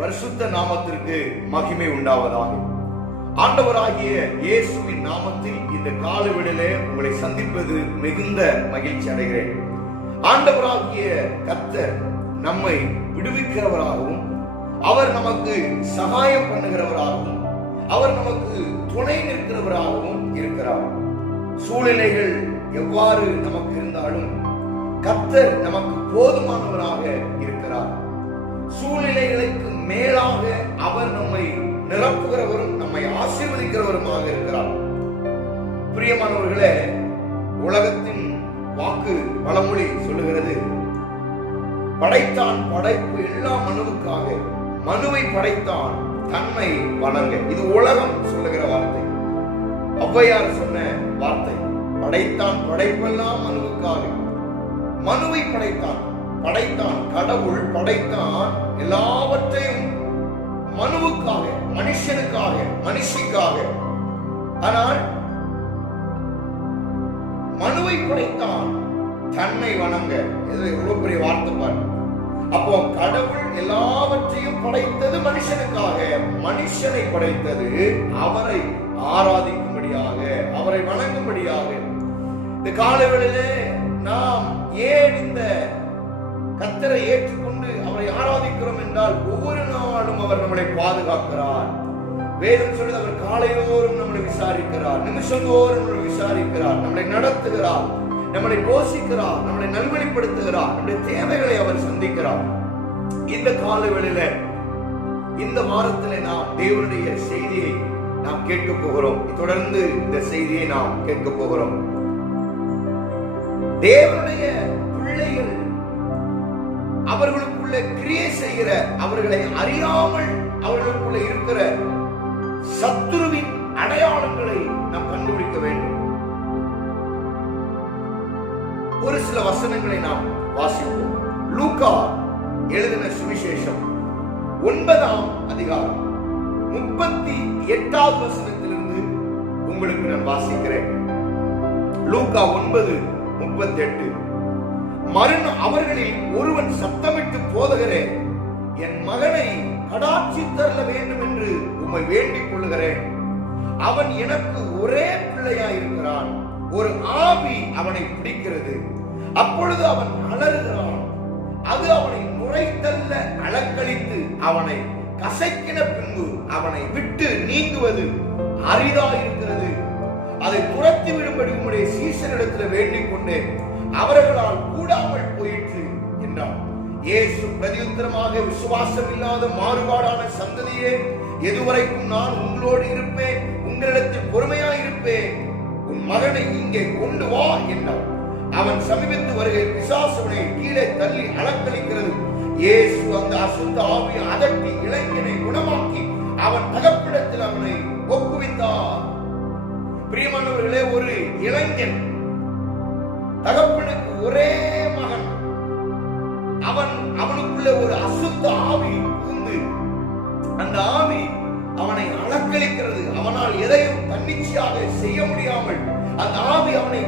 பரிசுத்த நாமத்திற்கு மகிமை உண்டாவதாக. ஆண்டவராகிய இயேசுவின் நாமத்தில் இந்த காலவெளியிலே உங்களை சந்திப்பது மிகுந்த மகிழ்ச்சி அடைகிறேன். ஆண்டவராகிய கர்த்தர் நம்மை விடுவிக்கிறவராகவும், அவர் நமக்கு சகாயம் பண்ணுகிறவராகவும், அவர் நமக்கு துணை நிற்கிறவராகவும் இருக்கிறார். சூழ்நிலைகள் எவ்வாறு நமக்கு இருந்தாலும் கர்த்தர் நமக்கு போதுமானவராக இருக்கிறார். சூழ்நிலைகளுக்கு மேலாக அவர் நம்மை நிரப்புகிறவரும் நம்மை ஆசீர்வதிக்கிறவருமாக இருக்கிறார். பிரியமானவர்களே, உலகத்தின் வாக்கு பழமொழி சொல்லுகிறது, படைத்தான் படைப்பு எல்லாம் மனுவுக்காக, மனுவை படைத்தான் தன்னை வணங்க. இது உலகம் சொல்லுகிற வார்த்தை, ஔவையார் சொன்ன வார்த்தை. படைத்தான் படைப்பெல்லாம் மனுவுக்காக, மனுவை படைத்தான். கடவுள் படைத்தான் எல்லாவற்றையும் மனுவுக்காக, மனுஷனுக்காக, மனுஷிக்காக. ஆனால் மனுவை படைத்தான் தன்னை வணங்க. இது எவ்வளவு பெரிய வார்த்தை பாரு. அப்போ கடவுள் எல்லாவற்றையும் படைத்தது மனுஷனுக்காக, மனுஷனை படைத்தது அவரை ஆராதிக்கும்படியாக, அவரை வணங்கும்படியாக. இந்த காலவெளியிலே நாம் ஏன் இந்த கர்த்தரை ஏற்றுக்கொண்டு அவரை ஆராதிக்கிறோம் என்றால், ஒவ்வொரு நாளும் அவர் நம்மளை பாதுகாக்கிறார். வேதம் சொல்லுது, அவர் காலையோறும் நம்மளை விசாரிக்கிறார், நிமிஷந்தோறும் நம்மளை விசாரிக்கிறார், நம்மளை நடத்துகிறார், நம்மளை போஷிக்கிறார், நம்மளை நல்வழிப்படுத்துகிறார், நம்முடைய தேவைகளை அவர் சந்திக்கிறார். இந்த காலவெளியில, இந்த வாரத்தில் நாம் தேவனுடைய செய்தியை நாம் கேட்க போகிறோம். தொடர்ந்து இந்த செய்தியை நாம் கேட்க போகிறோம். தேவனுடைய பிள்ளைகள் அவர்களுக்குள்ள கிரியை செய்கிற, அவர்களை அறியாமல் அவர்களுக்குள்ள இருக்கிற சத்துருவின் அடையாளங்களை நாம் கண்டுபிடிக்க வேண்டும். ஒரு சில வசனங்களை நாம் வாசிப்போம். லூக்கா எழுதின சுவிசேஷம் 9ஆம் அதிகாரம் 38வது வசனத்திலிருந்து உங்களுக்கு நான் வாசிக்கிறேன். லூக்கா 9:38. மறுநாள் அவர்களில் ஒருவன் சத்தமிட்டு, போதகரே, என் மகனை கடாட்சி தரல வேண்டும் என்று உம்மை வேண்டிக் கொள்ளுகிறேன். அவன் எனக்கு ஒரே பிள்ளையாயிருக்கிறான். ஒரு ஆவி அவனை பிடிக்கிறது. அப்பொழுது அவன் அலறுகிறான். அது அவனை நுரைத்தள்ள அலக்களித்து அவனை கசக்கின பின்பு அவனை விட்டு நீங்குவது அரிதாயிருக்கிறது. அதை துரத்தி விடும்படி உம்முடைய சீஷரிடத்தில் வேண்டிக் கொண்டேன், அவர்களால் கூடாமல் போயிற்று என்றான். இயேசு பிரதியுத்தரமாக, விசுவாசம் இல்லாத மாறுபாடான சந்ததியே, எதுவரைக்கும் நான் உங்களோடு இருப்பேன், உங்களிடத்தில் பொறுமையாயிருப்பேன், உன் மகனை இங்கே கொண்டு வா என்றார். அவன் சமீபத்து வருகை பிசாசுவனை கீழே தள்ளி அலக்களிக்கிறது. இயேசு அந்த அசுத்த ஆவியை அதட்டி இளைஞனை குணமாக்கி அவன் தகப்பிடத்தில் அவனை ஒப்புவித்தார். பிரியமானவர்களே, ஒரு இளைஞன், தகப்பனுக்கு ஒரே மகன், அவனுக்குள்ள ஒரு அசுத்த ஆவி புகுந்து அந்த ஆவி அவனை அலக்களிக்கிறது. அவனால் எதையும் தன்னிச்சையாக செய்ய முடியாமல் அந்த ஆவி அவனை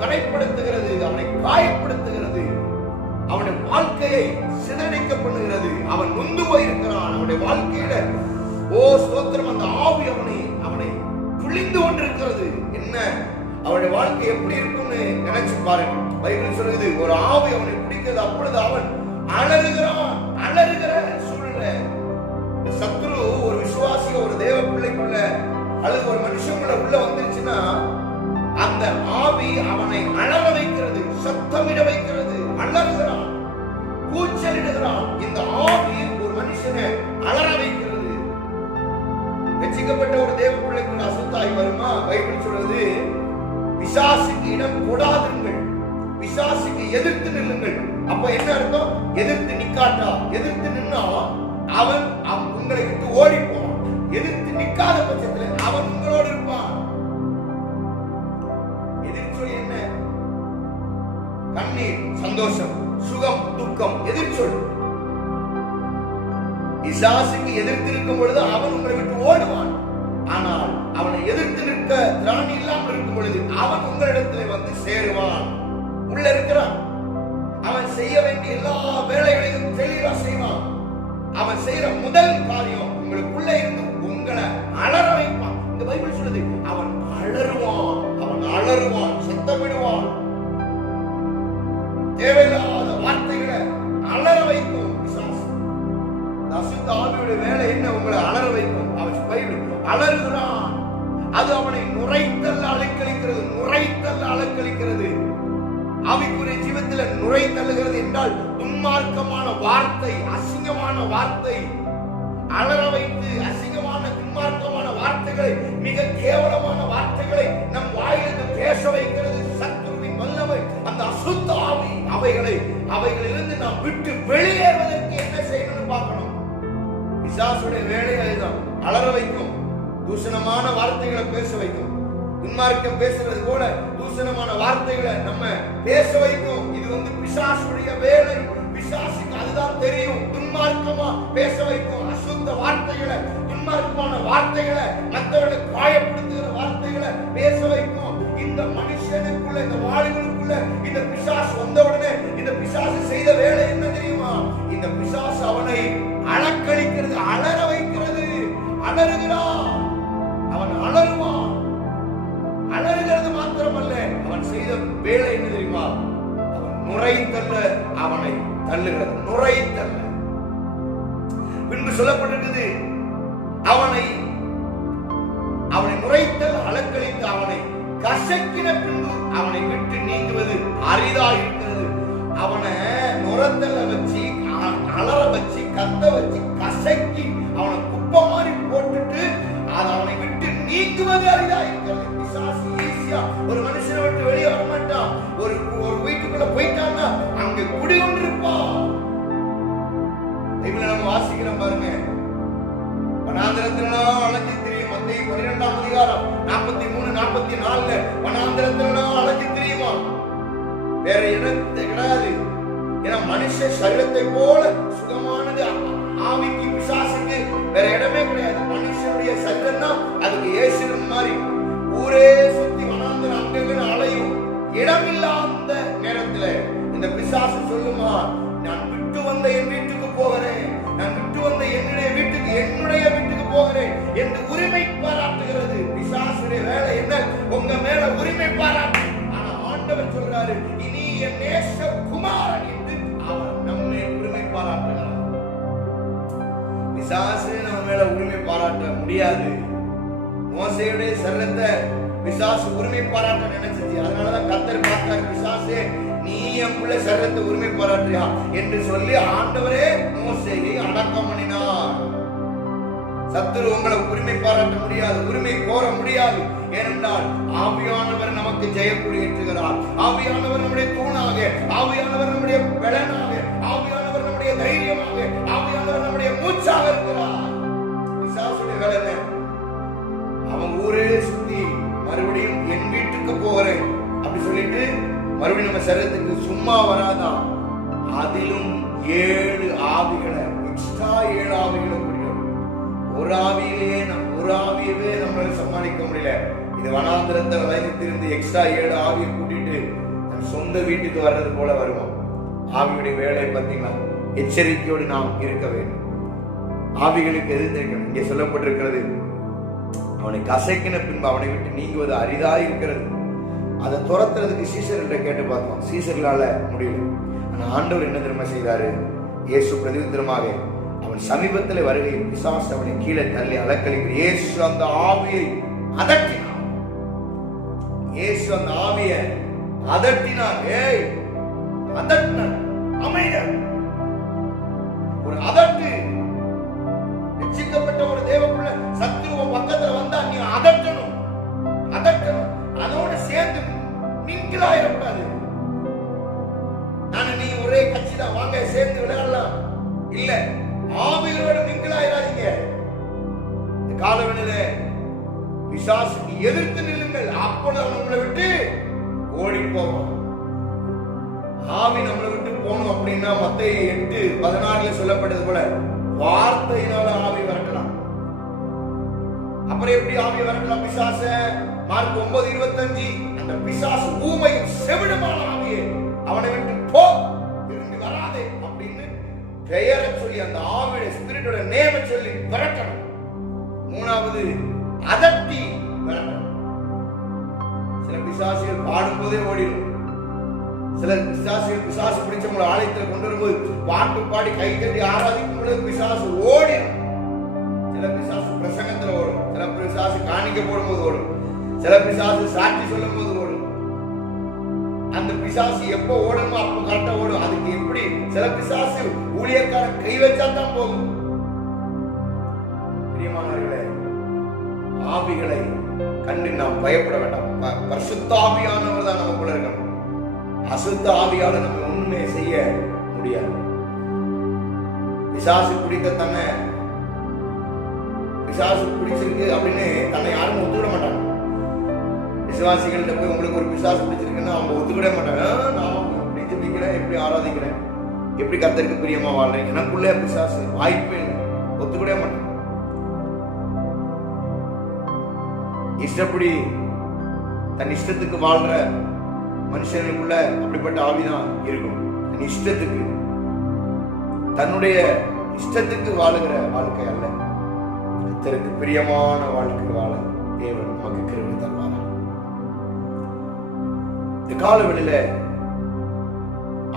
கரைப்படுத்துகிறது, அவனை காயப்படுத்துகிறது, அவனுடைய வாழ்க்கையை சிதறடிக்க பண்ணுகிறது. அவன் நொந்து போயிருக்கிறான். அவனுடைய வாழ்க்கையில ஸ்தோத்திரம், அந்த ஆவி அவனை புளிந்து கொண்டிருக்கிறது. என்ன அவனுடைய வாழ்க்கை எப்படி இருக்கும்னு நினைச்சு பாருங்க. பைபிள் சொல்லுது, ஒரு ஆவி அவனை பிடிக்கிறது. அப்பொழுது அவன் அலறுகிற சூழ்நிலை. சத்துரு ஒரு விசுவாசிய, ஒரு தேவ பிள்ளைக்குள்ள அல்லது ஒரு மனுஷனுக்குள்ள உள்ள வந்துருச்சுன்னா, அந்த ஆவி அவனை அலற வைக்கிறது, சத்தமிட வைக்கிறது, அலறுகிறான், கூச்சலிடுகிறான். இந்த ஆவி ஒரு மனுஷனை அலற வைக்கிறது. ரட்சிக்கப்பட்ட ஒரு தேவ பிள்ளைக்குள்ள அசுத்தாய் வருமா? பைபிள் சொல்றது, பிசாசுக்கு இடம் கொடாதுங்கள், பிசாசுக்கு எதிர்த்து நில்லுங்கள். அப்ப என்ன அர்த்தம்? எதிர்த்து நிக்காட்டா, எதிர்த்து நின்னா அவன் உங்களை விட்டு ஓடி போவான். எதிர்த்து நிக்காத பட்சத்தில் அவன் உங்களோடு இருப்பான். எதிர்ச்சொல் என்ன? கண்ணீர், சந்தோஷம், சுகம், துக்கம், எதிர்ச்சொல். பிசாசுக்கு எதிர்த்து நிற்கும் பொழுது அவன் உங்களை விட்டு ஓடுவான். ஆனால் அவனை எதிர்த்து நிற்க திராணி இல்லாமல் இருக்கும் பொழுது அவன் உங்களிடத்தில் வந்து சேருவான். உள்ள இருக்கிறான், அவன் செய்ய வேண்டிய எல்லா வேலைகளையும் தெளிவா செய்வான். அவன் செய்யற முதல் காரியம் உங்களுக்குள்ள இருந்து உங்களை அலற வைப்பான். இந்த பைபிள் சொல்லுது, அவன் அலறுவான், சத்தமிடுவான். தேவையில்லாத வார்த்தைகளை அலற வைக்கும் பிசாசு. அசுத்த ஆவியோட வேலை என்ன? உங்களை அலற வைக்கும். அவன் பைபிள் அலறுகிறான். அது அவனை நுரைத்தல்ல அலக்களிக்கிறது. ஆவிக்குரிய ஜீவத்தில் நுரை தள்ளுகிறது என்றால் துன்மார்க்கமான வார்த்தை, அசிங்கமான வார்த்தை, அலற வைத்து அசிங்கமான துன்மார்க்கமான வார்த்தைகளை, மிக கேவலமான வார்த்தைகளை நம் வாயிலிருந்து பேச வைக்கிறது சத்துருவின் வல்லமை. அந்த அசுத்த ஆவி அவைகளிலிருந்து நாம் விட்டு வெளியேறுவதற்கு என்ன செய்யணும்னு பார்க்கணும். பிசாசுடைய வேலைகளை தான் அலற வைக்கும், தூஷணமான வார்த்தைகளை பேச வைக்கும். துன்மார்க்கம் பேசுறது போல தூஷணமான வார்த்தைகளை நம்ம பேச வைக்கும். இது பிசாசுடைய வேலை. பிசாசுக்கு அதுதான் தெரியும். துன்மார்க்கமா பேச வைக்கும். அசுத்த வார்த்தைகளை, துன்மார்க்கமான வார்த்தைகளை, மற்றவர்களை காயப்படுத்துகிற வார்த்தைகளை பேச வைக்கும். இந்த மனுஷனுக்குள்ள, இந்த வாளுகளுக்குள்ள இந்த பிசாசு வந்த உடனே இந்த பிசாசு செய்த வேலை என்ன தெரியுமா? இந்த பிசாசு அவனை அலக்களிக்கிறது, அலற வைக்கிறது. அலறுகிறான், அவன் அலறுவான். அலறுகிறது மாத்திரமல்ல, அவன் செய்த வேலை என்ன தெரியுமா? அவன் நுரைத்தல்ல அவனை தள்ளுகிறது. நுரைத்தல்ல. பின்பு சொல்லப்பட்டிருக்கிறது, அவனை நுரைத்தல் அலக்களித்து அவனை கசக்கின பின்பு அவனை விட்டு நீங்குவது அரிதா இருக்கிறது. அவனை நுரத்தல வச்சு, அலற வச்சு, கத்த வச்சு, கசக்கி அவனை குப்பை மாதிரி போட்டுட்டு அவனை விட்டு நீக்குவது அரிதா இருக்கிறது. பிசாசு ஈஸியா ஒரு மனுஷனை விட்டு வெளியே வர மாட்டான். ஒரு வீட்டுக்குள்ள போயிட்டான்னா அங்க குடிகொண்டிருப்பான். பைபிள்ல நம்ம வாசிக்கிறோம் பாருங்க, வனாந்திரத்தில அலைஞ்சு திரியும். மத்தேயு 12ஆம் அதிகாரம் 43, 44 வனாந்திரத்தில அலைஞ்சு திரியுமா. வேற இடத்தை கிடையாது. ஏன்னா மனுஷ சரீரத்தை போல சுகமானது ஆவிக்கு பிசாசுக்கு வேற இடமே கிடையாது. மனுஷனுடைய சரீரம் தான் அதுக்கு ஏசுறது மாதிரி. ஊரே சுத்தி வனாந்திர அங்கங்கள் அலையும். இடமில்லாத நேரத்துல இந்த பிசாசு சொல்லுமா, நான் விட்டு வந்த என் வீட்டுக்கு போகிறேன், நான் விட்டு வந்த என்னுடைய வீட்டுக்கு போகிறேன் என்று உரிமை பாராட்டுகிறது. பிசாசுடைய வேலை என்ன? உங்க மேல உரிமை பாராட்டு. ஆனா ஆண்டவர் சொல்றாரு, இனி என் நேச குமாரன் என்று அவர் நம்மை உரிமை பாராட்டுகிறார். பிசாசு நம்ம மேல உரிமை பாராட்ட முடியாது. மோசேயுடைய சரீரத்தை பிசாசு உரிமை பாராட்ட நினைச்சிச்சு. அதனாலதான் கர்த்தர் பார்த்தார், பிசாசே நீ என் பிள்ளை சரீரத்தை உரிமை பாராட்டியா என்று சொல்லி ஆண்டவரே மோசேயை அடக்கம் பண்ணினார். சத்துரு உங்களை உரிமை பாராட்ட முடியாது, உரிமை கோர முடியாது. ஏனென்றால் ஆவியானவர் நமக்கு ஜெயக்குடியேற்றுகிறார். ஆவியானவர் நம்முடைய தூணாக, ஆவியானவர் நம்முடைய பலனாக, ஆவியானவர் நம்முடைய தைரியமாக, ஆவியானவர் நம்முடைய மூச்சாக இருக்கிறார். பிசாசுடைய வேலை அவன் ஊரே சுத்தி மறுபடியும் என் வீட்டுக்கு போகிறேன் அப்படி சொல்லிட்டு மறுபடியும் நம்ம சரீரத்துக்கு சும்மா வராதான். அதிலும் 7 ஆவிகளை, எக்ஸ்ட்ரா 7 ஆவிகளை பிடிக்கும். ஒரு ஆவியவே நம்மளால சமாளிக்க முடியல. இது வனாந்திரத்தில் வளைந்திருந்து எக்ஸ்ட்ரா 7 ஆவியை கூட்டிட்டு நம்ம சொந்த வீட்டுக்கு வர்றது போல வருவோம். ஆவியுடைய வேலை பார்த்தீங்களா? எச்சரிக்கையோடு நாம் இருக்க வேண்டும். ஆவிகளுக்கு எதிர்த்திருக்கணும். இங்கே சொல்லப்பட்டிருக்கிறது, அவனை கசக்கின பின்பு அவனை விட்டு நீங்குவது அரிதா இருக்கிறது. அதை துரத்துறதுக்கு சீசர்கிட்ட கேட்டு பார்த்தோம், சீசர்களால முடியல. ஆனா ஆண்டவர் என்ன தெரியுமா செய்தாரு? இயேசு பிரதித்திரமாக அவன் சமீபத்தில் வருகையில் பிசாசு அவனை கீழே தள்ளி அலக்களிக்கிற இயேசு அந்த ஆவியை அதட்டினார். இயேசு அந்த ஆவியை அதட்டினார். அதட்டினார். அமைதல் ஒரு அதட்டு. ரட்சிக்கப்பட்ட ஒரு தேவக்குள்ள சத்துருவ பக்கத்துல வந்தா நீ அதட்டணும். அதோட சேர்ந்து மிங்கிலாயிடக்கூடாது. நான் நீ ஒரே கட்சி தான், வாங்க சேர்ந்து விளையாடலாம் இல்ல. ஆவிகளோட மிங்கிலாயிராதீங்க. இந்த காலவெளியில பிசாசுக்கு எதிர்த்து நில்லுங்கள். அப்பொழுது அவன் உங்களை விட்டு ஓடி போவான். ஆவி நம்மளை விட்டு போகணும் அப்படின்னா மத்தேயு 8:16 சொல்லப்பட்டது போல வார்த்தையினால ஆவி வரட்டலாம். அப்புறம் எப்படி ஆவி வரட்டலாம்? பிசாச மார்க் 9:25 அந்த பிசாசு ஊமையும் செவிடுமான ஆவியே அவனை விட்டு போ, திரும்பி வராதே அப்படின்னு பெயரை சொல்லி அந்த ஆவியுடைய ஸ்பிரிட்டோட நேம சொல்லி விரட்டணும். மூணாவது அதட்டி விரட்டணும். சில பிசாசுகள் பாடும்போதே ஓடிடும். சில பிசாசு பிடிச்சவங்களை ஆலயத்தில் கொண்டு வரும்போது பாட்டு பாடி கை கட்டி ஆராதிக்கும் பொழுது பிசாசு ஓடிடும். சில பிசாசு பிரசங்கத்துல ஓடும், சில பிசாசு காணிக்க போடும்போது ஓடும், சில பிசாசு சாட்சி சொல்லும் போது ஓடும். அந்த பிசாசு எப்ப ஓடணுமோ அப்ப கரெக்டா ஓடும். அதுக்கு எப்படி சில பிசாசு ஊழியக்காரன் கை வச்சா தான் போகும். பிரியமானவர்களே, ஆவிகளை கண்டு நாம் பயப்பட வேண்டாம். பரிசுத்த ஆவியானவர் தான் நமக்குள்ள இருக்கணும். அசுத்த ஆவியால நம்ம ஒண்ணுமே செய்ய முடியாது. பிசாசு பிடித்த தன்னை பிசாசு பிடிச்சிருக்கு அப்படின்னு தன்னை யாரும் ஒத்துக்கிட மாட்டாங்க. விசுவாசிகள்கிட்ட போய் உங்களுக்கு ஒரு பிசாசு பிடிச்சிருக்குன்னா அவங்க ஒத்துக்கிட மாட்டாங்க. நான் எப்படி ஜெபிக்கிறேன், எப்படி ஆராதிக்கிறேன், எப்படி கர்த்தருக்கு பிரியமா வாழ்றேன், எனக்குள்ளே பிசாசு வாய்ப்பே இல்லை, ஒத்துக்கிட மாட்டேன். இஷ்டப்படி தன் இஷ்டத்துக்கு வாழ்ற மனுஷனுக்குள்ள அப்படிப்பட்ட ஆவிதான் இருக்கும். தன் இஷ்டத்துக்கு, தன்னுடைய இஷ்டத்துக்கு வாழுகிற வாழ்க்கை அல்ல, கர்த்தருக்கு பிரியமான வாழ்க்கை வாழ தேவன் நமக்கு கிருபை தருவார். இந்த காலவெளியில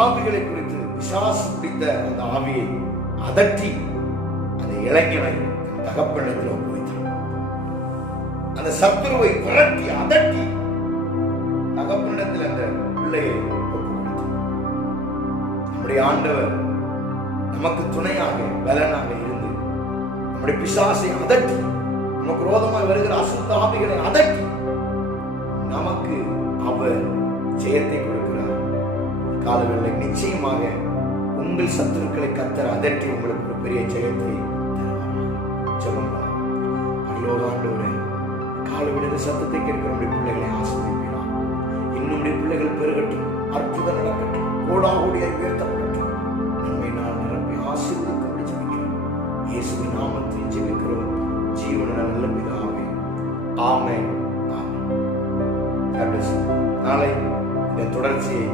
ஆவிகளை குறித்து பிசாசு பிடித்த அந்த ஆவியை அதட்டி அந்த இளைஞனை தகப்பனிடத்தில் ஒப்புவித்தார். அந்த சத்துருவை விரட்டி அதட்டி தகப்பனிடத்தில் அந்த பிள்ளையை ஒப்புவித்தார். நம்முடைய ஆண்டவர் நமக்கு துணையாக பலனாக இருந்து நம்முடைய பிசாசை அதட்டி, நமக்கு ரோதமாய் வருகிற அசுத்த ஆவிகளை அதட்டி நமக்கு அவர் ஜெயத்தை கொடுக்கிறார். காலவேளை நிச்சயமாக உங்கள் சத்துருக்களை கர்த்தர் அதட்டி உங்களுக்கு ஒரு பெரிய ஜெயத்தை தருவார். ஜெபம் பண்ணுவோம். ஆண்டவரே, காலவேளை சத்தத்தை கேட்கிற நம்முடைய பிள்ளைகளை ஆசீர்வதிப்பீராக. இன்னும் பிள்ளைகள் பெருகட்டும், அற்புதம் நடக்கட்டும், கோடாகோடியை உயர்த்தப்படட்டும். நன்மை நான் நிரப்பி ஆசீர்வதிக்கும்படி ஜெபிக்கிறோம். இயேசுவின் நாமத்தில் ஜெபிக்கிறோம் ஜீவன நல்ல பிதாவே, ஆமென். ஆமென். நாளை இந்த தொடர்ச்சியை